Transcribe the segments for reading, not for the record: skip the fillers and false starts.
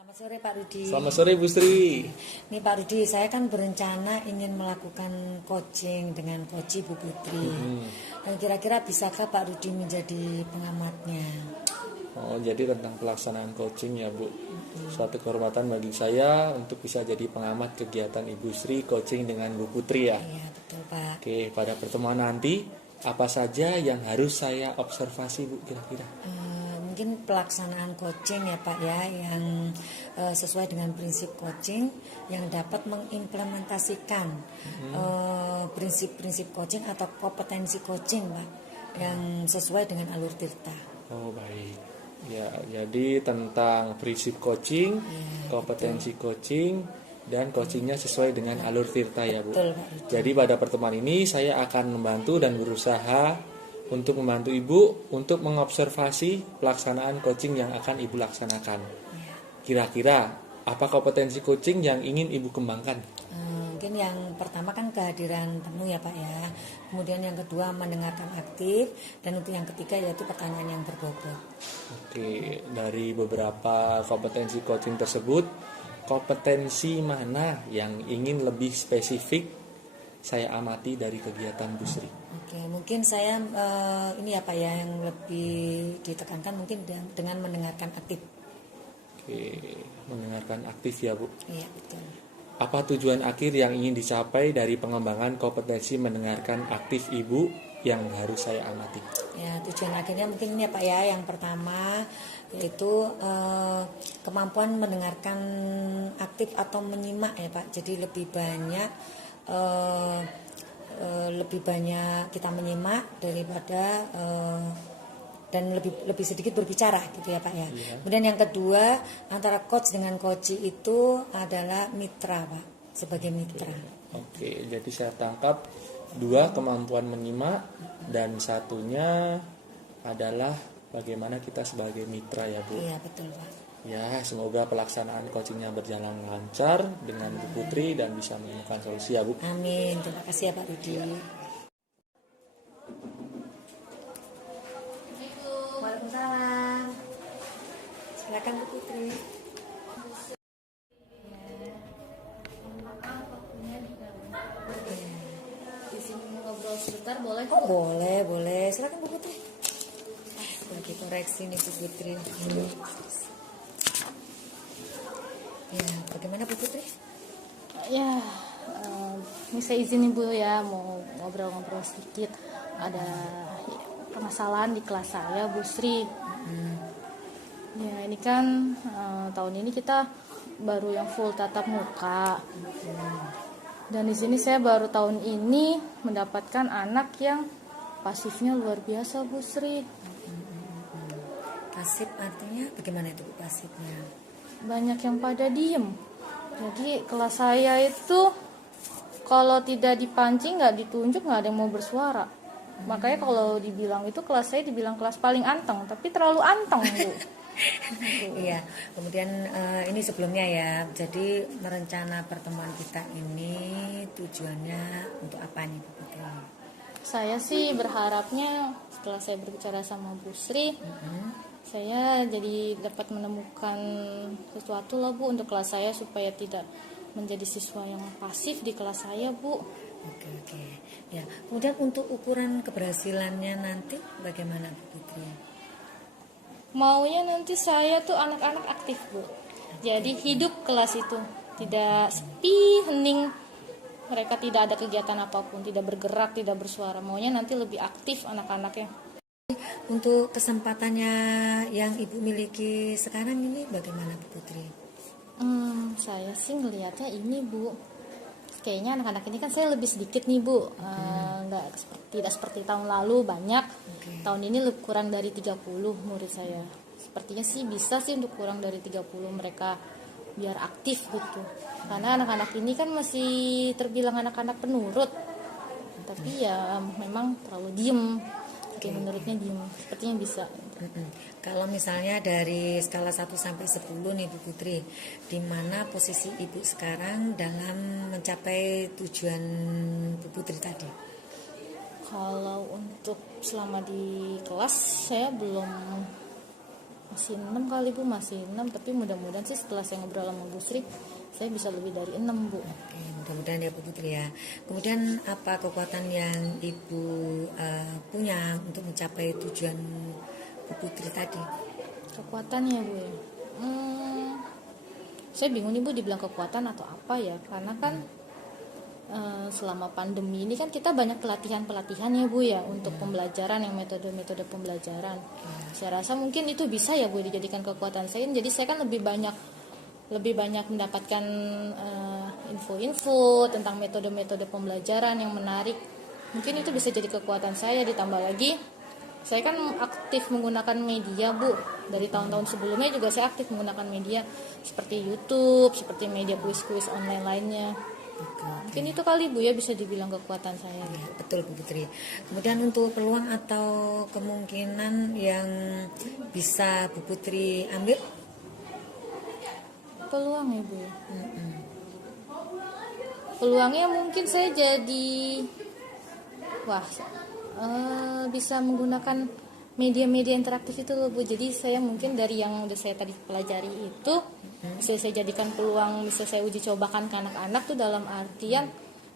Selamat sore Pak Rudi. Selamat sore Bu Sri. Nih Pak Rudi, saya kan berencana ingin melakukan coaching dengan Coach Bu Putri. Dan kira-kira bisakah Pak Rudi menjadi pengamatnya? Oh, jadi tentang pelaksanaan coaching ya Bu. Suatu kehormatan bagi saya untuk bisa jadi pengamat kegiatan Ibu Sri coaching dengan Bu Putri ya. Iya betul Pak. Oke, pada pertemuan nanti apa saja yang harus saya observasi Bu kira-kira? Mungkin pelaksanaan coaching ya Pak ya, yang sesuai dengan prinsip coaching yang dapat mengimplementasikan prinsip-prinsip coaching atau kompetensi coaching Pak, yang sesuai dengan alur tirta. Oh baik. Ya, jadi tentang prinsip coaching, kompetensi coaching, dan coachingnya sesuai dengan alur tirta ya Bu. Betul, Pak Rudi. Jadi pada pertemuan ini saya akan membantu dan berusaha untuk membantu Ibu untuk mengobservasi pelaksanaan coaching yang akan Ibu laksanakan. Kira-kira apa kompetensi coaching yang ingin Ibu kembangkan? Mungkin yang pertama kan kehadiran temu ya Pak ya. Kemudian yang kedua mendengarkan aktif, dan untuk yang ketiga yaitu pertanyaan yang berbobot. Oke, dari beberapa kompetensi coaching tersebut, kompetensi mana yang ingin lebih spesifik saya amati dari kegiatan Bu Sri? Oke, mungkin saya ini ya Pak ya, yang lebih ditekankan mungkin dengan mendengarkan aktif. Oke, mendengarkan aktif ya Bu. Iya betul. Apa tujuan akhir yang ingin dicapai dari pengembangan kompetensi mendengarkan aktif Ibu yang harus saya amati? Ya, tujuan akhirnya mungkin ini ya Pak ya, yang pertama yaitu kemampuan mendengarkan aktif atau menyimak ya Pak. Jadi lebih banyak kita menyimak daripada dan lebih sedikit berbicara gitu ya Pak ya. Kemudian yang kedua, antara coach dengan coachee itu adalah mitra Pak, sebagai mitra. Oke, jadi saya tangkap dua, kemampuan menyimak, dan satunya adalah bagaimana kita sebagai mitra ya Bu. Iya betul Pak. Ya, semoga pelaksanaan coachingnya berjalan lancar dengan Bu Putri dan bisa menemukan solusi ya Bu. Amin. Terima kasih ya Pak Rudi. Waalaikumsalam. Silakan Bu Putri. Izin ngobrol sebentar boleh? Oh boleh. Silakan Bu Putri. Lagi koreksi nih Bu Putri. Ya, bagaimana Bu Putri? Ya, ini saya izin Ibu ya, mau ngobrol-ngobrol sedikit. Ada permasalahan di kelas saya, Bu Sri. Ya, ini kan tahun ini kita baru yang full tatap muka. Dan di sini saya baru tahun ini mendapatkan anak yang pasifnya luar biasa, Bu Sri. Pasif artinya bagaimana itu Bu pasifnya? Banyak yang pada diem. Jadi kelas saya itu kalau tidak dipancing, nggak ditunjuk, nggak ada yang mau bersuara. Makanya kalau dibilang itu kelas saya dibilang kelas paling anteng, tapi terlalu anteng Bu. Iya, kemudian ini sebelumnya ya, jadi merencana pertemuan kita ini tujuannya untuk apa nih Bu Putri? Saya sih berharapnya setelah saya berbicara sama Bu Sri, saya jadi dapat menemukan sesuatu lah Bu untuk kelas saya supaya tidak menjadi siswa yang pasif di kelas saya Bu. Oke. Ya, kemudian untuk ukuran keberhasilannya nanti bagaimana Bu Putri? Maunya nanti saya tuh anak-anak aktif Bu. Jadi hidup kelas itu tidak sepi, hening. Mereka tidak ada kegiatan apapun, tidak bergerak, tidak bersuara. Maunya nanti lebih aktif anak-anaknya. Untuk kesempatannya yang Ibu miliki sekarang ini bagaimana Bu Putri? Saya sih ngelihatnya ini Bu, kayaknya anak-anak ini kan saya lebih sedikit nih Bu, tidak seperti tahun lalu banyak. Tahun ini kurang dari 30 murid saya. Sepertinya sih bisa sih untuk kurang dari 30 mereka biar aktif gitu. Karena anak-anak ini kan masih terbilang anak-anak penurut, tapi ya memang terlalu diem. Oke, menurutnya diem. Sepertinya bisa. Kalau misalnya dari skala 1 sampai 10 nih Bu Putri, di mana posisi Ibu sekarang dalam mencapai tujuan Bu Putri tadi? Kalau untuk selama di kelas saya belum, masih 6 kali Bu, masih 6, tapi mudah-mudahan sih setelah saya ngobrol sama Bu Sri saya bisa lebih dari 6 Bu. Oke, mudah-mudahan ya Bu Putri ya. Kemudian apa kekuatan yang Ibu punya untuk mencapai tujuan Bu Putri tadi? Kekuatannya Bu ya. Saya bingung nih Bu dibilang kekuatan atau apa ya, karena kan selama pandemi ini kan kita banyak pelatihan ya Bu ya untuk pembelajaran, yang metode-metode pembelajaran. Saya rasa mungkin itu bisa ya Bu dijadikan kekuatan saya. Jadi saya kan lebih banyak mendapatkan info-info tentang metode-metode pembelajaran yang menarik. Mungkin itu bisa jadi kekuatan saya. Ditambah lagi saya kan aktif menggunakan media Bu. Dari tahun-tahun sebelumnya juga saya aktif menggunakan media seperti YouTube, seperti media kuis-kuis online lainnya. Mungkin itu kali Bu ya bisa dibilang kekuatan saya. Ya, betul Bu Putri. Kemudian untuk peluang atau kemungkinan yang bisa Bu Putri ambil? Peluang ya Bu. Peluangnya mungkin saya jadi bisa menggunakan media-media interaktif itu loh Bu. Jadi saya mungkin dari yang udah saya tadi pelajari itu bisa saya jadikan peluang, bisa saya uji cobakan ke anak-anak tuh, dalam artian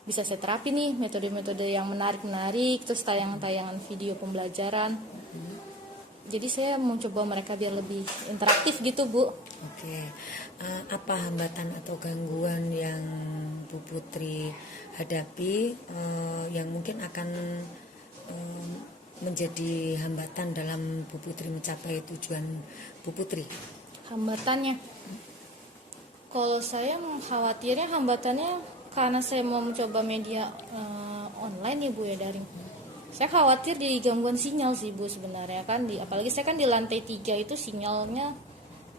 bisa saya terapi nih metode-metode yang menarik-menarik, terus tayangan-tayangan video pembelajaran. Jadi saya mau coba mereka biar lebih interaktif gitu Bu. Oke. Apa hambatan atau gangguan yang Bu Putri hadapi yang mungkin akan menjadi hambatan dalam Bu Putri mencapai tujuan Bu Putri? Hambatannya, kalau saya khawatirnya hambatannya karena saya mau mencoba media online ya Bu ya, daring. Saya khawatir di gangguan sinyal sih Bu sebenarnya kan, apalagi saya kan di lantai 3 itu sinyalnya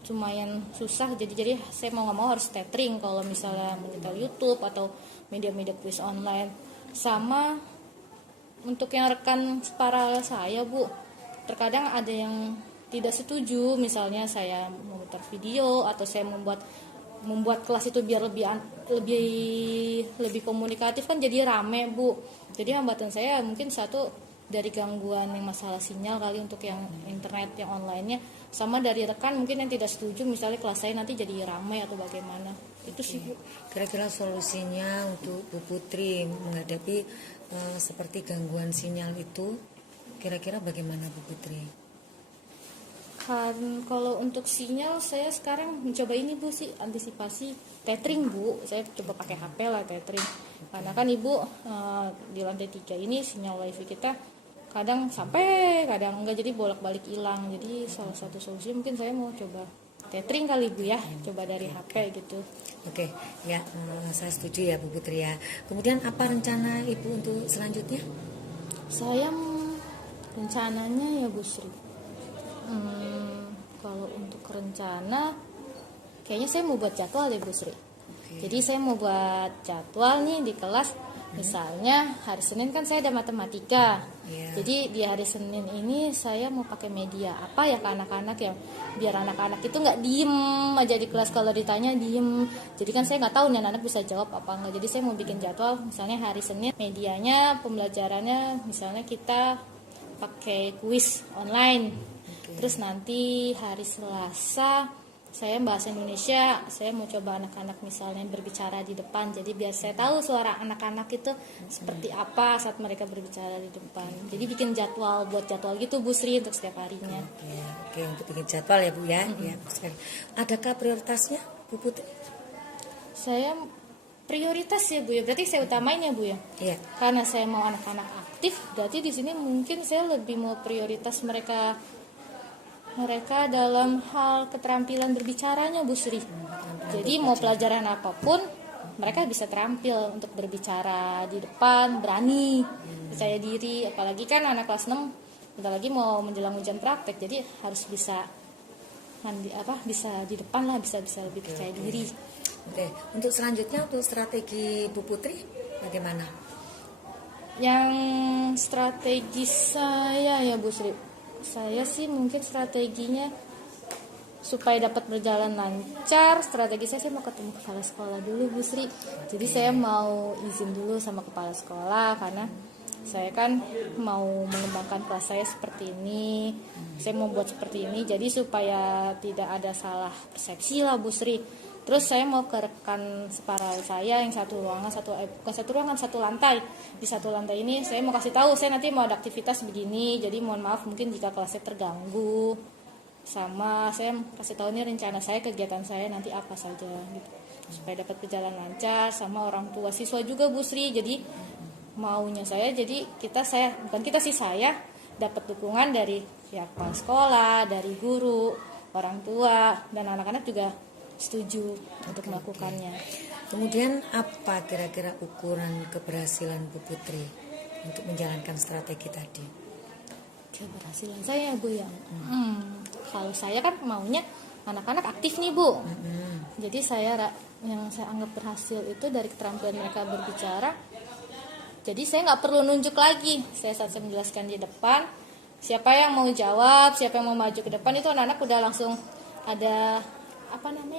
lumayan susah, jadi saya mau nggak mau harus tethering kalau misalnya menyetel YouTube atau media-media kuis online. Sama untuk yang rekan separa saya Bu, terkadang ada yang tidak setuju, misalnya saya memutar video atau saya membuat kelas itu biar lebih komunikatif kan jadi rame Bu. Jadi hambatan saya mungkin satu dari gangguan yang masalah sinyal kali untuk yang internet yang online-nya, sama dari rekan mungkin yang tidak setuju misalnya kelas saya nanti jadi rame atau bagaimana. Itu sih Bu. Kira-kira solusinya untuk Bu Putri menghadapi seperti gangguan sinyal itu kira-kira bagaimana Bu Putri? Kan kalau untuk sinyal saya sekarang mencoba ini Bu sih, antisipasi tethering Bu. Saya coba pakai HP lah tethering. Karena kan Ibu di lantai 3 ini sinyal wifi kita kadang sampai kadang enggak, jadi bolak-balik hilang. Jadi salah satu solusi mungkin saya mau coba tethering kali Bu ya, coba dari HP gitu. Oke, ya saya setuju ya Bu Putri ya. Kemudian apa rencana Ibu untuk selanjutnya? Saya rencananya ya Bu Sri, kalau untuk rencana kayaknya saya mau buat jadwal deh Bu Sri. Jadi saya mau buat jadwal nih di kelas. Misalnya hari Senin kan saya ada matematika. Jadi di hari Senin ini saya mau pakai media apa ya ke anak-anak ya, biar anak-anak itu nggak diem aja di kelas, kalau ditanya diem. Jadi kan saya nggak tahu nih anak-anak bisa jawab apa enggak. Jadi saya mau bikin jadwal, misalnya hari Senin medianya pembelajarannya misalnya kita pakai kuis online. Terus nanti hari Selasa saya bahasa Indonesia, saya mau coba anak-anak misalnya berbicara di depan. Jadi biar saya tahu suara anak-anak itu seperti apa saat mereka berbicara di depan. Jadi bikin jadwal, buat jadwal gitu Bu Sri untuk setiap harinya. Oke, untuk bikin jadwal ya Bu ya. Ya, sekali. Adakah prioritasnya Bu Putri? Saya prioritas ya Bu ya, berarti saya utamain ya Bu ya. Iya. Karena saya mau anak-anak aktif, berarti di sini mungkin saya lebih mau prioritas mereka dalam hal keterampilan berbicaranya Bu Sri. Jadi mau pelajaran apapun mereka bisa terampil untuk berbicara di depan, berani, percaya diri. Apalagi kan anak kelas 6 bentar lagi mau menjelang ujian praktek, jadi harus bisa bisa di depan lah, bisa lebih percaya diri. Oke, untuk selanjutnya untuk strategi Bu Putri bagaimana? Yang strategi saya ya Bu Sri, saya sih mungkin strateginya supaya dapat berjalan lancar, strategi saya mau ketemu kepala sekolah dulu Bu Sri. Jadi saya mau izin dulu sama kepala sekolah karena saya kan mau mengembangkan kelas saya seperti ini, saya mau buat seperti ini, jadi supaya tidak ada salah persepsi lah Bu Sri. Terus saya mau ke rekan separuh saya yang satu lantai. Di satu lantai ini saya mau kasih tahu saya nanti mau ada aktivitas begini, jadi mohon maaf mungkin jika kelasnya terganggu. Sama saya kasih tahu ini rencana saya, kegiatan saya nanti apa saja gitu. Supaya dapat berjalan lancar, sama orang tua siswa juga Bu Sri. Jadi maunya saya, jadi saya dapat dukungan dari pihak kepala sekolah, dari guru, orang tua, dan anak-anak juga setuju untuk melakukannya. Kemudian apa kira-kira ukuran keberhasilan Bu Putri untuk menjalankan strategi tadi? Keberhasilan saya Bu ya. Kalau saya kan maunya anak-anak aktif nih Bu. Jadi yang saya anggap berhasil itu dari keterampilan mereka berbicara. Jadi saya nggak perlu nunjuk lagi. Saya menjelaskan di depan, siapa yang mau jawab, siapa yang mau maju ke depan, itu anak-anak udah langsung ada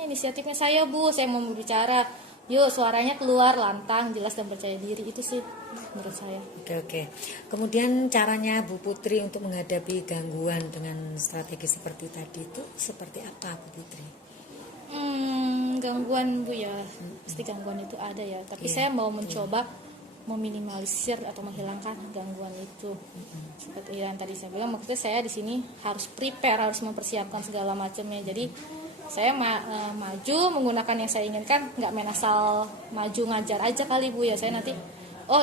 inisiatifnya. Saya Bu, saya mau berbicara, yuk suaranya keluar lantang, jelas dan percaya diri. Itu sih menurut saya. Oke. Kemudian caranya Bu Putri untuk menghadapi gangguan dengan strategi seperti tadi itu seperti apa Bu Putri? Gangguan Bu ya, pasti gangguan itu ada ya. Tapi saya mau mencoba meminimalisir atau menghilangkan gangguan itu. Seperti yang tadi saya bilang, maksudnya saya di sini harus prepare, harus mempersiapkan segala macamnya. Jadi saya maju menggunakan yang saya inginkan, nggak main asal maju ngajar aja kali Bu ya. Saya nanti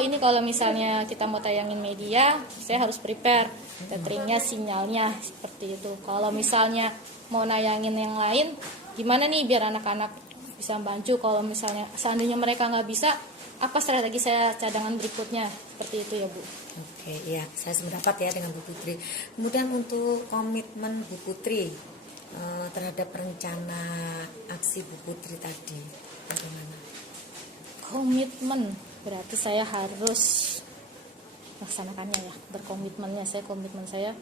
ini kalau misalnya kita mau tayangin media, saya harus prepare cateringnya, sinyalnya seperti itu. Kalau misalnya mau nayangin yang lain, gimana nih biar anak-anak bisa bantu. Kalau misalnya seandainya mereka nggak bisa, apa strategi saya cadangan berikutnya, seperti itu ya Bu. Oke, ya, saya sependapat ya dengan Bu Putri. Kemudian untuk komitmen Bu Putri terhadap rencana aksi Bu Putri tadi, bagaimana? Komitmen berarti saya harus laksanakannya ya, berkomitmennya. Komitmen saya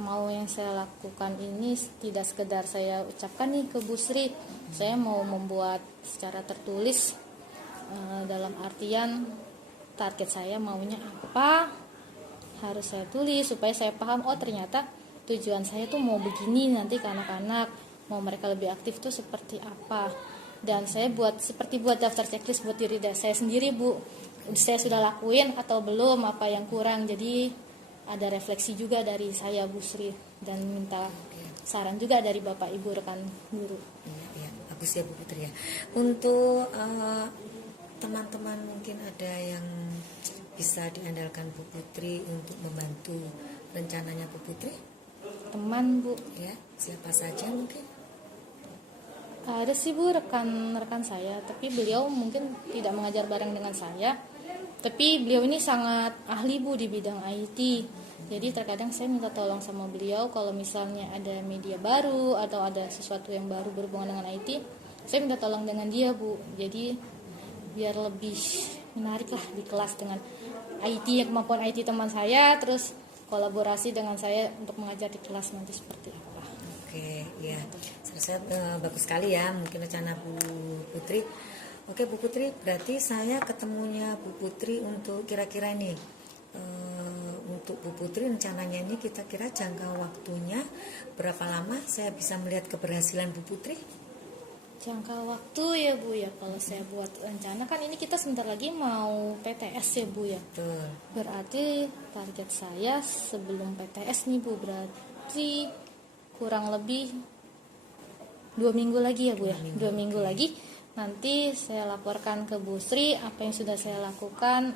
mau yang saya lakukan ini tidak sekedar saya ucapkan nih ke Bu Sri, saya mau membuat secara tertulis. Dalam artian target saya maunya apa harus saya tulis supaya saya paham, ternyata tujuan saya tuh mau begini nanti ke anak-anak, mau mereka lebih aktif tuh seperti apa. Dan saya buat daftar checklist buat diri saya sendiri Bu, saya sudah lakuin atau belum, apa yang kurang. Jadi ada refleksi juga dari saya Bu Sri, dan minta saran juga dari Bapak Ibu rekan guru. Iya, bagus ya Bu Putri ya. Untuk teman-teman mungkin ada yang bisa diandalkan Bu Putri untuk membantu rencananya Bu Putri? Teman Bu? Ya, siapa saja mungkin? Ada sih Bu, rekan saya, tapi beliau mungkin tidak mengajar bareng dengan saya. Tapi beliau ini sangat ahli Bu di bidang IT. Jadi terkadang saya minta tolong sama beliau kalau misalnya ada media baru atau ada sesuatu yang baru berhubungan dengan IT, saya minta tolong dengan dia Bu. Jadi biar lebih menarik lah di kelas dengan IT, kemampuan IT teman saya, terus kolaborasi dengan saya untuk mengajar di kelas nanti seperti apa. Oke, ya, saya bagus sekali ya mungkin rencana Bu Putri. Oke Bu Putri, berarti saya ketemunya Bu Putri untuk kira-kira ini untuk Bu Putri rencananya ini kira-kira jangka waktunya berapa lama saya bisa melihat keberhasilan Bu Putri? Jangka waktu ya Bu ya, kalau saya buat rencana kan ini kita sebentar lagi mau PTS ya Bu ya. Betul. Berarti target saya sebelum PTS nih Bu, berarti kurang lebih 2 minggu lagi ya Bu ya. 2 minggu lagi nanti saya laporkan ke Bu Sri apa yang sudah saya lakukan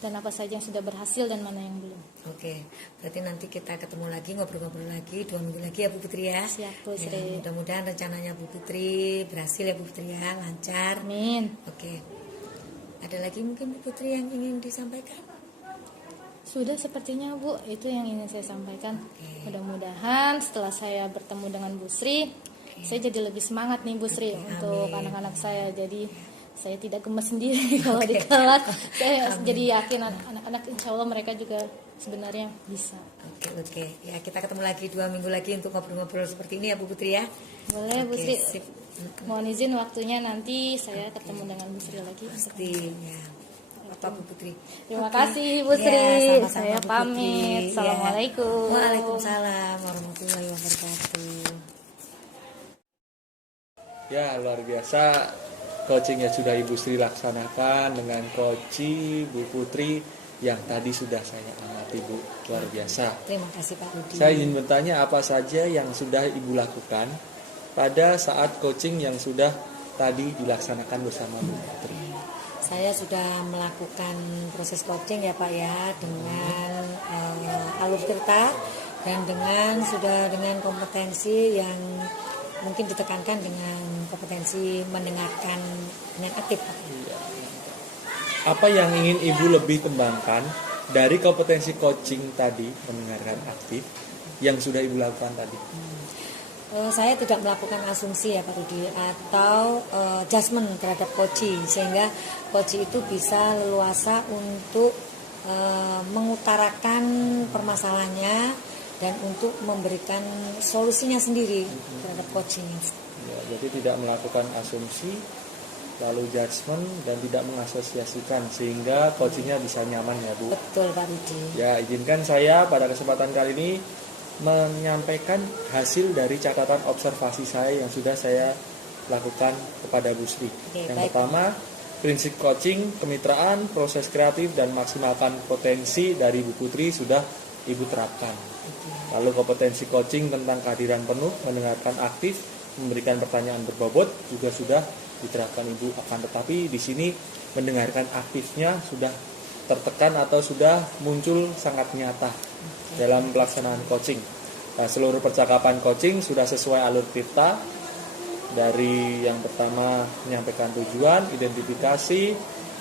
dan apa saja yang sudah berhasil dan mana yang belum. Oke, berarti nanti kita ketemu lagi, ngobrol-ngobrol lagi 2 minggu lagi ya Bu Putri ya. Siap, Bu Ya, Sri. mudah-mudahan rencananya Bu Putri berhasil ya Bu Putri ya, lancar. Amin. Oke. Ada lagi mungkin Bu Putri yang ingin disampaikan? Sudah sepertinya Bu, itu yang ingin saya sampaikan. Oke. Mudah-mudahan setelah saya bertemu dengan Bu Sri, saya jadi lebih semangat nih Bu Sri Oke, untuk amin. anak-anak saya. Jadi saya tidak gemes sendiri kalau di kelas. Saya jadi yakin anak-anak insya Allah mereka juga sebenarnya bisa. Oke. Ya, kita ketemu lagi 2 minggu lagi untuk ngobrol-ngobrol seperti ini ya Bu Putri ya. Boleh Bu Oke, Sri. sip. Mohon izin waktunya nanti saya ketemu dengan Bu Sri lagi. Pasti ya. Apa Bu Putri? Terima Oke. kasih Bu Ya, Sri. sama-sama, Saya Bu Putri. pamit. Ya. Assalamualaikum. Waalaikumsalam warahmatullahi wabarakatuh. Ya, luar biasa coaching yang sudah Ibu Sri laksanakan dengan coaching Bu Putri yang tadi sudah saya amati Bu. Luar biasa. Terima kasih Pak Rudi. Saya ingin bertanya apa saja yang sudah Ibu lakukan pada saat coaching yang sudah tadi dilaksanakan bersama Bu Putri. Saya sudah melakukan proses coaching ya Pak ya dengan alur tirta dan dengan kompetensi yang mungkin ditekankan dengan kompetensi mendengarkan dengan aktif Pak. Apa yang ingin Ibu lebih kembangkan dari kompetensi coaching tadi mendengarkan aktif yang sudah Ibu lakukan tadi? Saya tidak melakukan asumsi ya Pak Rudi atau judgement terhadap coach sehingga coach itu bisa leluasa untuk mengutarakan permasalahannya dan untuk memberikan solusinya sendiri terhadap coaching. Ya, jadi tidak melakukan asumsi, lalu judgement dan tidak mengasosiasikan sehingga coachingnya bisa nyaman ya Bu. Betul Pak Rudi. Ya, izinkan saya pada kesempatan kali ini menyampaikan hasil dari catatan observasi saya yang sudah saya lakukan kepada Bu Sri. Oke, Yang baik. pertama, prinsip coaching, kemitraan, proses kreatif dan maksimalkan potensi dari Bu Putri sudah Ibu terapkan. Lalu kompetensi coaching tentang kehadiran penuh, mendengarkan aktif, memberikan pertanyaan berbobot juga sudah diterapkan Ibu. Akan tetapi di sini mendengarkan aktifnya sudah tertekan atau sudah muncul sangat nyata dalam pelaksanaan coaching. Nah, seluruh percakapan coaching sudah sesuai alur tirta dari yang pertama menyampaikan tujuan, identifikasi,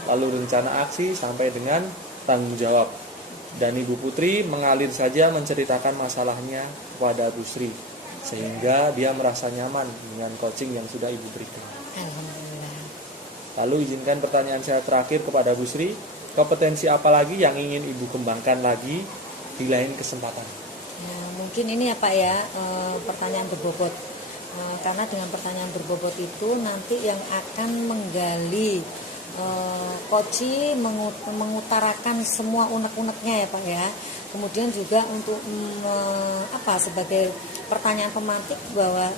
lalu rencana aksi sampai dengan tanggung jawab. Dan Ibu Putri mengalir saja menceritakan masalahnya kepada Bu Sri sehingga dia merasa nyaman dengan coaching yang sudah Ibu berikan. Alhamdulillah. Lalu izinkan pertanyaan saya terakhir kepada Bu Sri, kompetensi apa lagi yang ingin Ibu kembangkan lagi di lain kesempatan? Nah, mungkin ini ya Pak ya pertanyaan berbobot. Karena dengan pertanyaan berbobot itu nanti yang akan menggali coach mengutarakan semua unek-uneknya ya Pak ya. Kemudian juga untuk sebagai pertanyaan pemantik bahwa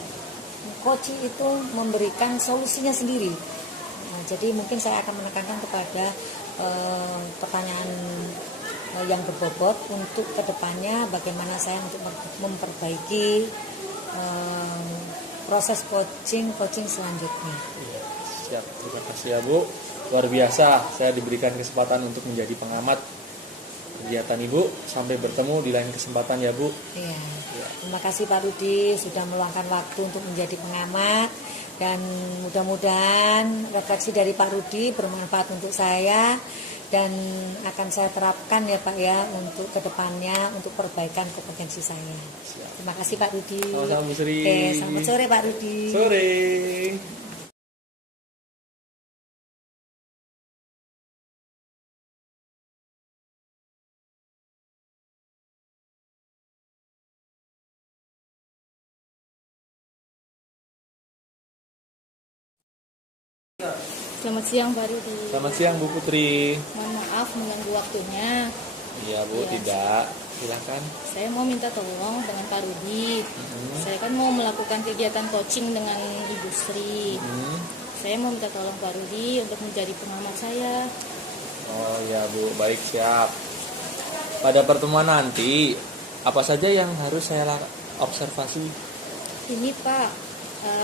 coach itu memberikan solusinya sendiri. Nah, jadi mungkin saya akan menekankan kepada pertanyaan yang berbobot untuk kedepannya bagaimana saya untuk memperbaiki proses coaching selanjutnya. Siap, terima kasih ya Bu. Luar biasa, saya diberikan kesempatan untuk menjadi pengamat kegiatan Ibu. Sampai bertemu di lain kesempatan ya Bu. Iya. Terima kasih Pak Rudi sudah meluangkan waktu untuk menjadi pengamat dan mudah-mudahan refleksi dari Pak Rudi bermanfaat untuk saya dan akan saya terapkan ya Pak ya untuk kedepannya untuk perbaikan kompetensi saya. Terima kasih Pak Rudi. Sama-sama Bu Sri. Oke, selamat sore Pak Rudi. Sore. Selamat siang Pak Rudi. Selamat siang Bu Putri. Mohon maaf mengganggu waktunya. Iya Bu, Iya. tidak. Silakan. Saya mau minta tolong dengan Pak Rudi. Saya kan mau melakukan kegiatan coaching dengan Ibu Sri. Saya mau minta tolong Pak Rudi untuk menjadi pengamat saya. Oh ya Bu, baik, siap. Pada pertemuan nanti, apa saja yang harus saya observasi? Ini Pak,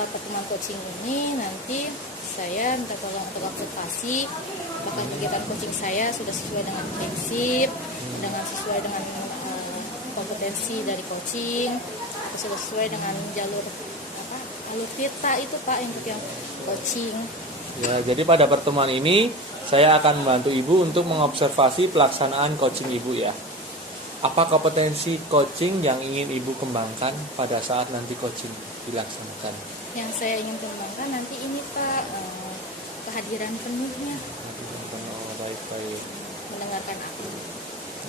pertemuan coaching ini nanti saya, minta tolong untuk observasi apakah kegiatan coaching saya sudah sesuai dengan prinsip, sesuai dengan kompetensi dari coaching, sudah sesuai dengan jalur tirta itu Pak untuk yang coaching. Ya, jadi pada pertemuan ini saya akan membantu Ibu untuk mengobservasi pelaksanaan coaching Ibu ya. Apa kompetensi coaching yang ingin Ibu kembangkan pada saat nanti coaching dilaksanakan? Yang saya ingin kembangkan nanti ini Pak, kehadiran penuhnya. Oh, baik. Mendengarkan aku.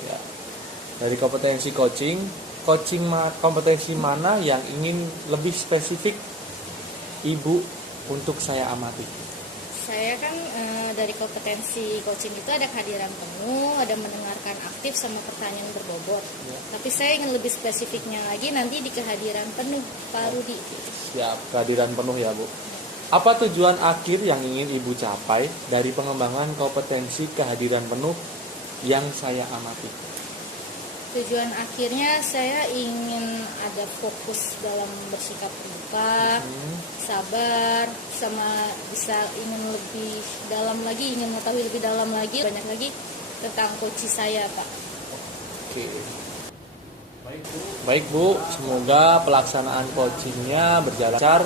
Ya. Dari kompetensi coaching kompetensi mana yang ingin lebih spesifik Ibu untuk saya amati? Saya kan dari kompetensi coaching itu ada kehadiran penuh, ada mendengarkan aktif sama pertanyaan berbobot. Ya. Tapi saya ingin lebih spesifiknya lagi nanti di kehadiran penuh, Pak Rudi. Siap, kehadiran penuh ya Bu. Apa tujuan akhir yang ingin Ibu capai dari pengembangan kompetensi kehadiran penuh yang saya amati? Tujuan akhirnya saya ingin ada fokus dalam bersikap terbuka, sabar, sama bisa ingin lebih dalam lagi, ingin mengetahui lebih dalam lagi, banyak lagi tentang coaching saya Pak. Oke. Baik Bu, semoga pelaksanaan coachingnya berjalan lancar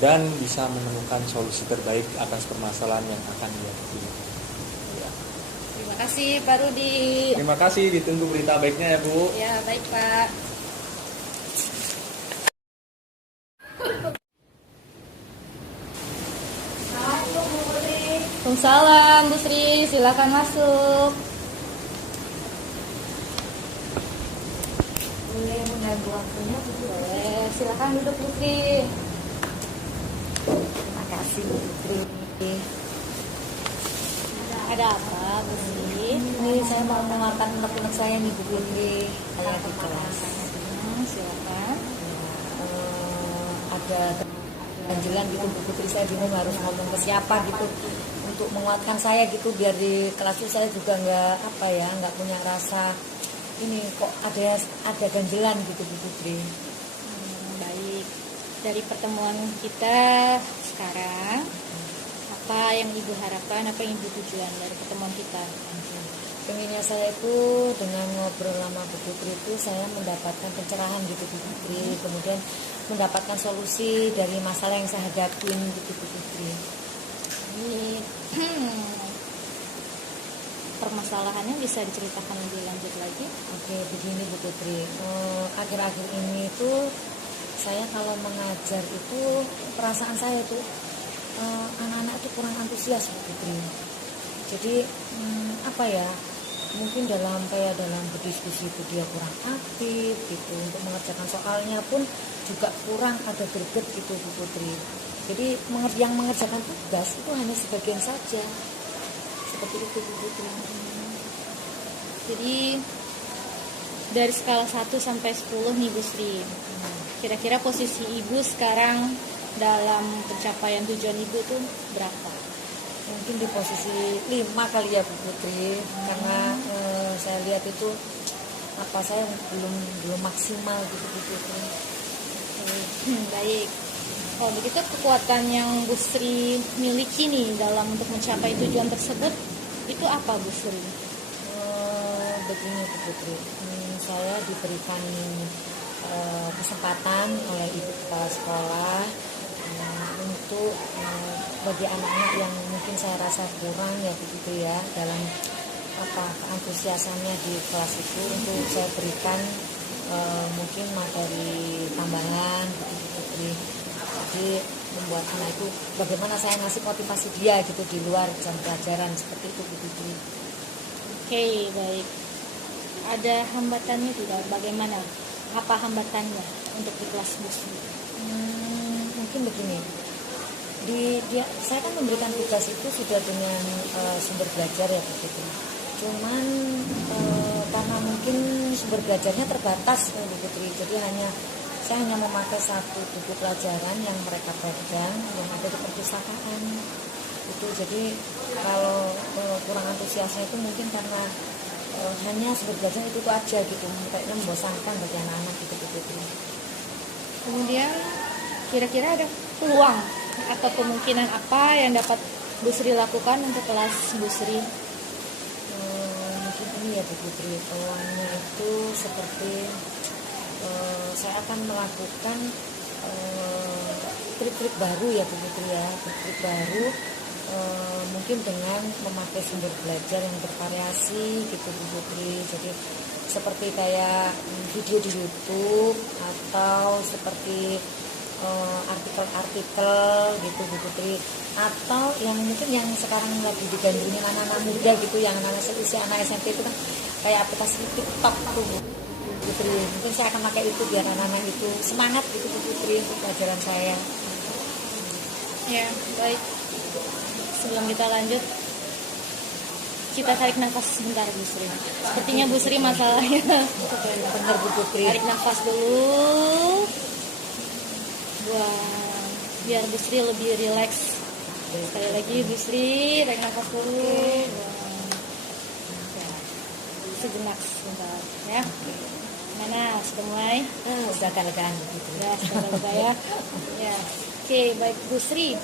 dan bisa menemukan solusi terbaik atas permasalahan yang akan dihadapi. Ya. Terima kasih Pak Rudi. Terima kasih, ditunggu berita baiknya ya Bu. Ya baik Pak. Waalaikumsalam Bu Sri, silakan masuk. Boleh mengganggu waktunya Bu? Boleh, silakan duduk Bu Sri. Terima kasih Bu Putri. Ada apa Bu Sri? Ini saya mau mengenalkan unek-unek saya nih Bu Putri, kayak di kelas. Silakan. Ada ganjilan gitu Bu Putri, saya bingung harus ngomong ke siapa gitu untuk menguatkan saya gitu, biar di kelas itu saya juga nggak punya rasa ini kok ada ganjilan gitu Bu Putri. Baik, dari pertemuan kita sekarang, apa yang Ibu harapkan, apa yang Ibu tujuan dari pertemuan kita? Pengennya saya itu dengan ngobrol sama Bu Putri itu saya mendapatkan pencerahan gitu Bu Putri, kemudian mendapatkan solusi dari masalah yang saya hadapin gitu Bu Putri. Baik. Permasalahannya bisa diceritakan lebih lanjut lagi? Oke, begini Bu Putri, akhir-akhir ini tuh saya kalau mengajar itu perasaan saya tuh anak-anak itu kurang antusias Bu Putri. Jadi mungkin dalam berdiskusi itu dia kurang aktif gitu, untuk mengerjakan soalnya pun juga kurang ada greget gitu Bu Putri. Jadi yang mengerjakan tugas itu hanya sebagian saja, seperti itu Bu Putri. Jadi dari skala 1 sampai 10 nih Bu Sri, kira-kira posisi Ibu sekarang dalam pencapaian tujuan Ibu tuh berapa? Mungkin di posisi 5 kali ya Bu Putri, karena saya lihat itu saya belum maksimal gitu Bu Putri. Baik. Oh begitu, kekuatan yang Bu Sri miliki nih dalam untuk mencapai tujuan tersebut itu apa Bu Sri? Begini Bu Putri, saya diberikan kesempatan oleh Ibu Kepala Sekolah untuk bagi anak-anak yang mungkin saya rasa kurang ya begitu ya dalam keantusiasannya di kelas itu, untuk saya berikan mungkin materi tambahan begitu Bu Putri. Jadi membuat anak itu bagaimana saya ngasih motivasi dia gitu di luar jam pelajaran, seperti itu Bu Putri. Oke, baik. Ada hambatannya tidak? Bagaimana? Apa hambatannya untuk di kelas Bu Sri? Mungkin begini. Saya kan memberikan tugas itu sudah dengan sumber belajar ya begitu. Cuman karena mungkin sumber belajarnya terbatas Bu Putri, jadi saya hanya memakai satu buku pelajaran yang mereka pegang yang ada di perpustakaan itu. Jadi kalau kurang antusiasnya itu mungkin karena hanya sumber belajar itu aja gitu, kayaknya membosankan bagi anak-anak gitu. Kemudian kira-kira ada peluang atau kemungkinan apa yang dapat Bu Sri lakukan untuk kelas Bu Sri? Mungkin ini ya Bu Putri, peluangnya itu seperti saya akan melakukan trik-trik baru ya Bu Putri ya, trik-trik baru mungkin dengan memakai sumber belajar yang bervariasi gitu Bu Putri. Jadi seperti kayak video di YouTube atau seperti artikel-artikel gitu Bu Putri, atau yang mungkin yang sekarang lagi digandrungi anak-anak muda gitu, yang anak usia anak SMP itu kan kayak aplikasi TikTok tuh Bu Putri. Mungkin saya akan pakai itu biar anak-anak itu semangat gitu Bu Putri untuk pelajaran saya. Ya, baik. Sebelum kita lanjut, kita tarik nafas sebentar Bu Sri. Sepertinya Bu Sri masalahnya. Benar Bu Putri. Tarik nafas dulu. Buang. Biar Bu Sri lebih rileks. Sekali lagi Bu Sri, tarik nafas dulu. Buang. Ya. Sejenak sebentar ya. Mana sudah mulai? Sudah agak-agakan gitu. Ya, sudah ya. Ya. Oke, baik Bu Sri.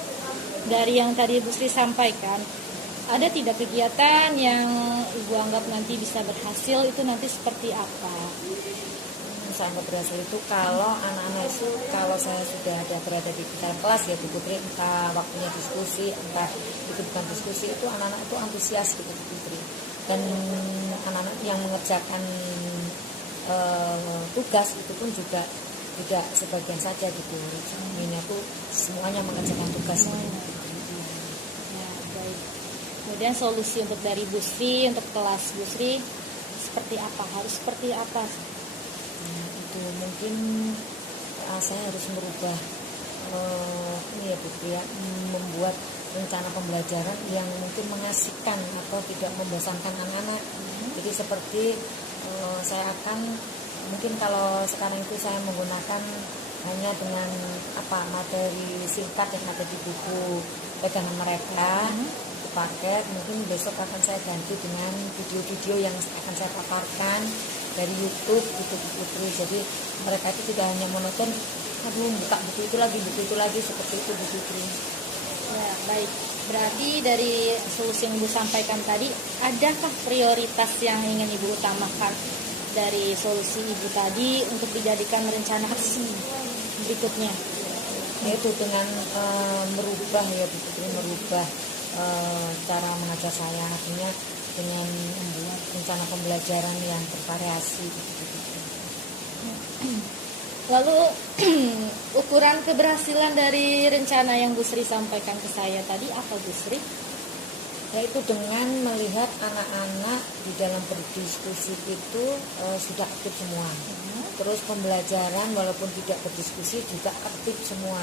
Dari yang tadi Bu Sri sampaikan, ada tidak kegiatan yang Ibu anggap nanti bisa berhasil, itu nanti seperti apa? Sampai berhasil itu kalau anak-anak itu, kalau saya sudah ada berada di dalam kelas ya Bu Putri, entah waktunya diskusi, entah itu bukan diskusi, itu anak-anak itu antusias gitu Bu Putri. Dan anak-anak yang mengerjakan tugas itu pun juga tidak sebagian saja gitu. Ini tuh semuanya mengerjakan tugas. Ya, baik. Kemudian solusi untuk dari Bu Sri, untuk kelas Bu Sri seperti apa? Harus seperti apa? Itu mungkin saya harus merubah ini ya Bu Putri ya, membuat rencana pembelajaran yang mungkin mengasihkan atau tidak membosankan anak-anak. Jadi seperti saya akan mungkin kalau sekarang itu saya menggunakan hanya dengan materi singkat yang ada di buku pegangan mereka, paket, mungkin besok akan saya ganti dengan video-video yang akan saya paparkan dari YouTube gitu Bu Putri. Jadi mereka itu tidak hanya monoton, buka buku itu lagi seperti itu Bu Putri. Ya, baik. Berarti dari solusi yang Ibu sampaikan tadi, adakah prioritas yang ingin Ibu utamakan dari solusi Ibu tadi untuk dijadikan rencana aksi berikutnya? Yaitu dengan merubah ya Bu Putri, merubah cara mengajar saya, artinya dengan membuat rencana pembelajaran yang bervariasi gitu. Lalu ukuran keberhasilan dari rencana yang Bu Sri sampaikan ke saya tadi apa Bu Sri? Yaitu dengan melihat anak-anak di dalam berdiskusi itu sudah aktif semua. Terus pembelajaran walaupun tidak berdiskusi juga aktif semua.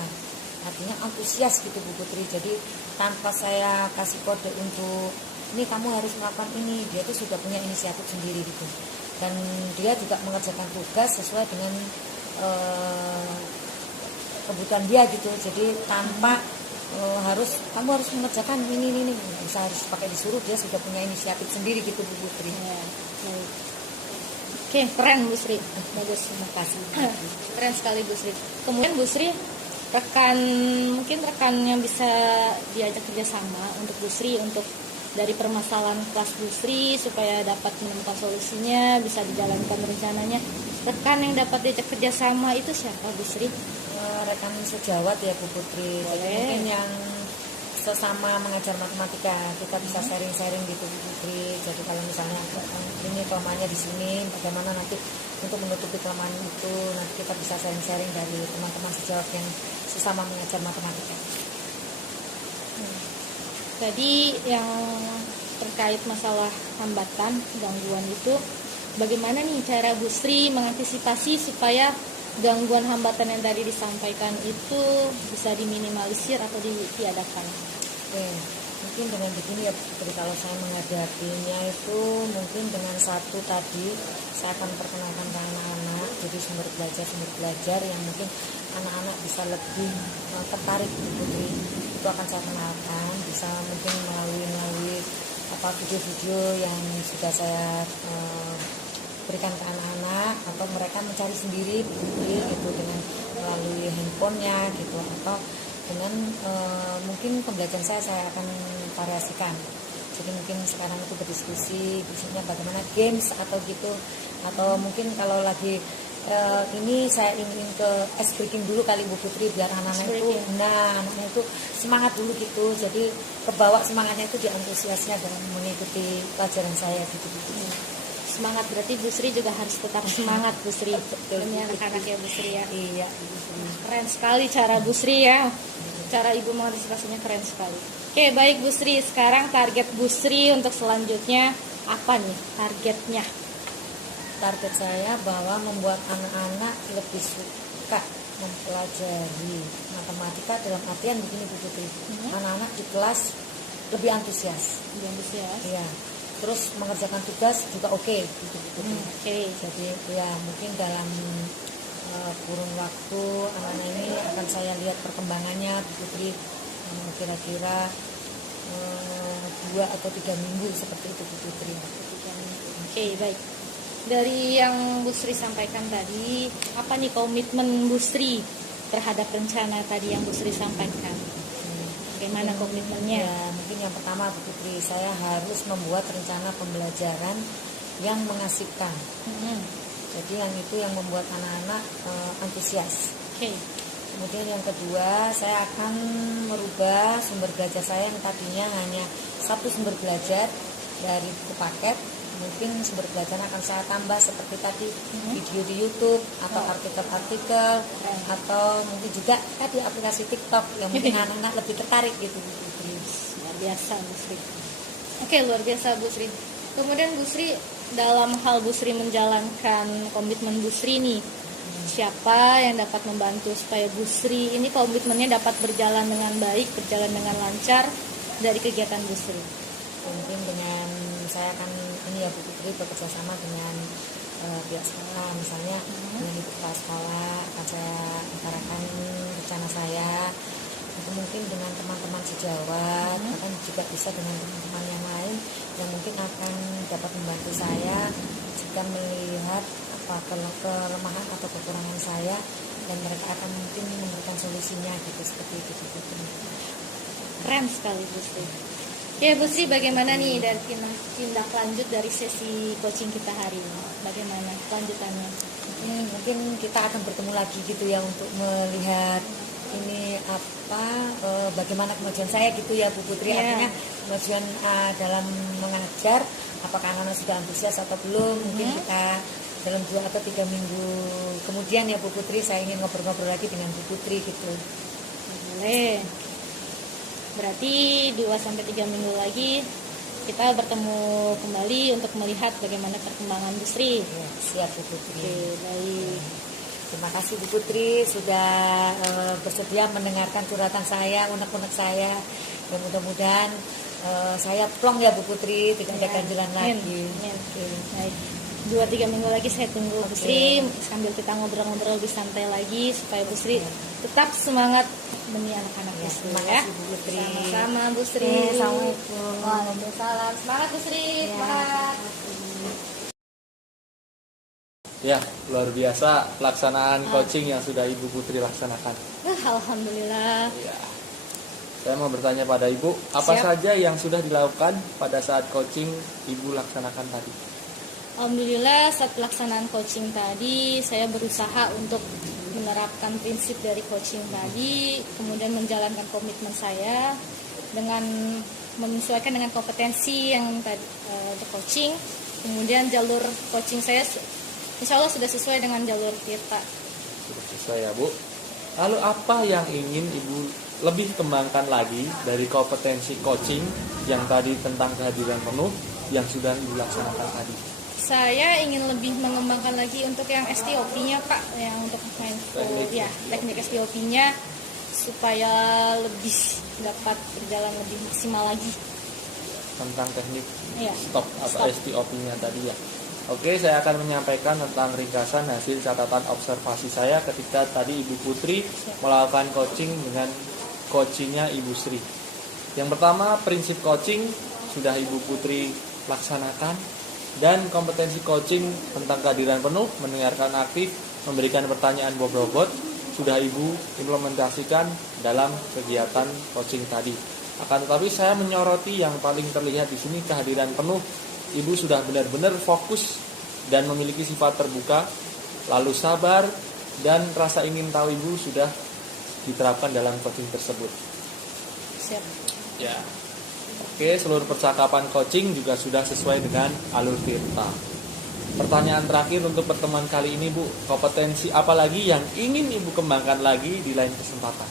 Artinya antusias gitu Bu Putri. Jadi tanpa saya kasih kode untuk ini kamu harus melakukan ini, dia itu sudah punya inisiatif sendiri gitu. Dan dia juga mengerjakan tugas sesuai dengan kebutuhan dia gitu. Jadi tanpa kamu harus mengerjakan ini bisa harus pakai disuruh, dia sudah punya inisiatif sendiri gitu Bu Putri. Ya, oke, keren Bu Sri. Bagus, terima kasih. Keren sekali Bu Sri. Kemudian Bu Sri, mungkin rekan yang bisa diajak kerjasama untuk Bu Sri, untuk dari permasalahan kelas Bu Sri supaya dapat menemukan solusinya, bisa dijalankan rencananya. Rekan yang dapat diajak kerjasama itu siapa Bu Sri? Rekan sejawat ya Bu Putri. Jadi mungkin yang sesama mengajar matematika, kita bisa sharing-sharing gitu Bu Putri. Jadi kalau misalnya ini kelemahannya di sini, bagaimana nanti untuk menutupi kelemahan itu, nanti kita bisa sharing-sharing dari teman-teman sejawat yang sesama mengajar matematika. Jadi yang terkait masalah hambatan, gangguan itu, bagaimana nih cara Bu Sri mengantisipasi supaya gangguan hambatan yang tadi disampaikan itu bisa diminimalisir atau ditiadakan? Oke, mungkin dengan begini ya Putri, kalau saya menghadapinya itu mungkin dengan satu tadi saya akan perkenalkan ke anak-anak, jadi sumber belajar yang mungkin anak-anak bisa lebih tertarik Putri, itu akan saya kenalkan, bisa mungkin melalui video-video yang sudah saya berikan ke anak-anak, atau mereka mencari sendiri Putri gitu dengan melalui handphonenya gitu, atau dengan mungkin pembelajaran saya akan variasikan. Jadi mungkin sekarang itu berdiskusi, misalnya bagaimana games atau gitu, atau mungkin kalau lagi ini saya ingin ke ice breaking dulu kali Bu Putri, biar anak-anak itu, anak-anak itu semangat dulu gitu. Jadi kebawa semangatnya itu di antusiasnya dalam mengikuti pelajaran saya gitu. Semangat berarti Bu Sri juga harus tetap semangat Bu Sri demi anak-anak ya Bu Sri ya. Iya. Keren sekali cara Bu Sri ya. Cara Ibu mengantisipasinya keren sekali. Oke, baik Bu Sri, sekarang target Bu Sri untuk selanjutnya apa nih targetnya? Target saya bahwa membuat anak-anak lebih suka mempelajari matematika dalam artian begini Bu Putri. Anak-anak di kelas lebih antusias. Lebih antusias. Iya. Terus mengerjakan tugas juga oke gitu. Oke. Jadi ya mungkin dalam kurun waktu anak-anak ini akan saya lihat perkembangannya Bu Putri, kira-kira 2 atau 3 minggu seperti itu Bu Putri. Oke, baik. Dari yang Bu Sri sampaikan tadi, apa nih komitmen Bu Sri terhadap rencana tadi yang Bu Sri sampaikan? Bagaimana komitmennya? Ya, mungkin yang pertama Bu Putri, saya harus membuat rencana pembelajaran yang mengasihkan. Jadi yang itu yang membuat anak-anak antusias. Oke. Kemudian yang kedua, saya akan merubah sumber belajar saya yang tadinya hanya satu sumber belajar dari buku paket. Mungkin sumber belajar akan saya tambah seperti tadi video di YouTube atau artikel-artikel atau mungkin juga tadi aplikasi TikTok yang mungkin anak-anak lebih tertarik gitu. Luar biasa Bu Sri. Oke, luar biasa Bu Sri. Kemudian Bu Sri, dalam hal Bu Sri menjalankan komitmen Bu Sri nih, siapa yang dapat membantu supaya Bu Sri ini komitmennya dapat berjalan dengan baik, berjalan dengan lancar dari kegiatan Bu Sri? Mungkin dengan saya akan ini ya Bu Putri bekerja sama dengan pihak sekolah, misalnya dengan ibu kepala sekolah akan saya utarakan rencana saya. Itu mungkin dengan teman-teman sejawat, bahkan juga bisa dengan teman-teman yang lain yang mungkin akan dapat membantu saya jika melihat apa kelemahan atau kekurangan saya, dan mereka akan mungkin memberikan solusinya gitu, seperti itu. Keren sekali Bu Sri. Ya Bu Sri, bagaimana nih dari tindak lanjut dari sesi coaching kita hari ini? Bagaimana kelanjutannya? Mungkin kita akan bertemu lagi gitu ya untuk melihat ini apa bagaimana kemajuan saya gitu ya Bu Putri. Artinya kemajuan dalam mengajar, apakah anak-anak sudah antusias atau belum. Mungkin kita dalam 2 atau 3 minggu kemudian ya Bu Putri, saya ingin ngobrol-ngobrol lagi dengan Bu Putri gitu. Boleh. Berarti 2-3 minggu lagi kita bertemu kembali untuk melihat bagaimana perkembangan Bu Sri. Ya, siap Bu Putri. Oke, baik. Terima kasih Bu Putri sudah bersedia mendengarkan curhatan saya, unek-unek saya. Dan mudah-mudahan saya plong ya Bu Putri, tidak ada ganjilan lagi. Oke. Baik. 2-3 minggu lagi saya tunggu Bu Sri, sambil kita ngobrol-ngobrol lebih santai lagi supaya Bu Sri tetap semangat demi anak-anak Bu Sri ya. Bu Putri. Sama-sama Bu Sri. Assalamualaikum. Waalaikumsalam. Semangat Bu Sri. Semangat. Ya, luar biasa pelaksanaan coaching yang sudah Ibu Putri laksanakan. Alhamdulillah. Ya. Saya mau bertanya pada Ibu, apa Siap. saja yang sudah dilakukan pada saat coaching Ibu laksanakan tadi? Alhamdulillah, saat pelaksanaan coaching tadi saya berusaha untuk menerapkan prinsip dari coaching tadi, kemudian menjalankan komitmen saya dengan menyesuaikan dengan kompetensi yang tadi untuk coaching. Kemudian jalur coaching saya insya Allah sudah sesuai dengan jalur Tirta. Sudah sesuai ya Bu. Lalu apa yang ingin Ibu lebih kembangkan lagi dari kompetensi coaching yang tadi tentang kehadiran penuh yang sudah Ibu laksanakan tadi? Saya ingin lebih mengembangkan lagi untuk yang STOP-nya Pak, yang untuk teknik STOP-nya supaya lebih dapat berjalan lebih maksimal lagi. Tentang teknik Ya, stop atau STOP-nya tadi ya. Oke, saya akan menyampaikan tentang ringkasan hasil catatan observasi saya ketika tadi Ibu Putri melakukan coaching dengan coachingnya Ibu Sri. Yang pertama, prinsip coaching sudah Ibu Putri laksanakan, dan kompetensi coaching tentang kehadiran penuh, mendengarkan aktif, memberikan pertanyaan bobot sudah Ibu implementasikan dalam kegiatan coaching tadi. Akan tetapi saya menyoroti yang paling terlihat di sini kehadiran penuh. Ibu sudah benar-benar fokus dan memiliki sifat terbuka, lalu sabar dan rasa ingin tahu Ibu sudah diterapkan dalam coaching tersebut. Siap. Ya. Oke, seluruh percakapan coaching juga sudah sesuai dengan alur Tirta. Pertanyaan terakhir untuk pertemuan kali ini, Bu, kompetensi apa lagi yang ingin Ibu kembangkan lagi di lain kesempatan?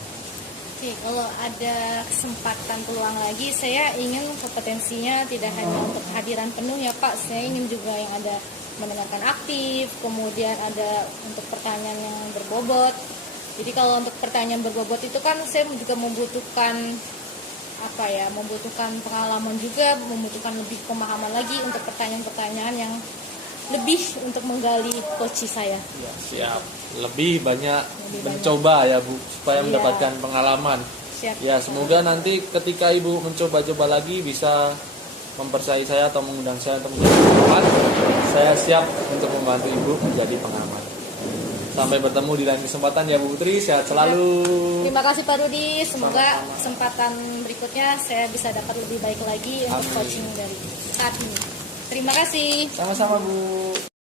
Oke, kalau ada kesempatan peluang lagi, saya ingin kompetensinya tidak hanya untuk kehadiran penuh ya Pak, saya ingin juga yang ada mendengarkan aktif, kemudian ada untuk pertanyaan yang berbobot. Jadi kalau untuk pertanyaan berbobot itu kan saya juga membutuhkan membutuhkan pengalaman juga, membutuhkan lebih pemahaman lagi untuk pertanyaan-pertanyaan yang lebih untuk menggali coach saya. Ya, siap. Lebih banyak mencoba ya Bu, supaya mendapatkan pengalaman. Siap. Ya, semoga nanti ketika Ibu mencoba-coba lagi bisa mempercayai saya atau mengundang saya untuk menjadi pengamat. Saya siap untuk membantu Ibu menjadi pengamat. Sampai bertemu di lain kesempatan ya Bu Putri, sehat selalu. Terima kasih Pak Rudi, semoga kesempatan berikutnya saya bisa dapat lebih baik lagi untuk coaching dari saat ini. Terima kasih. Sama-sama Bu.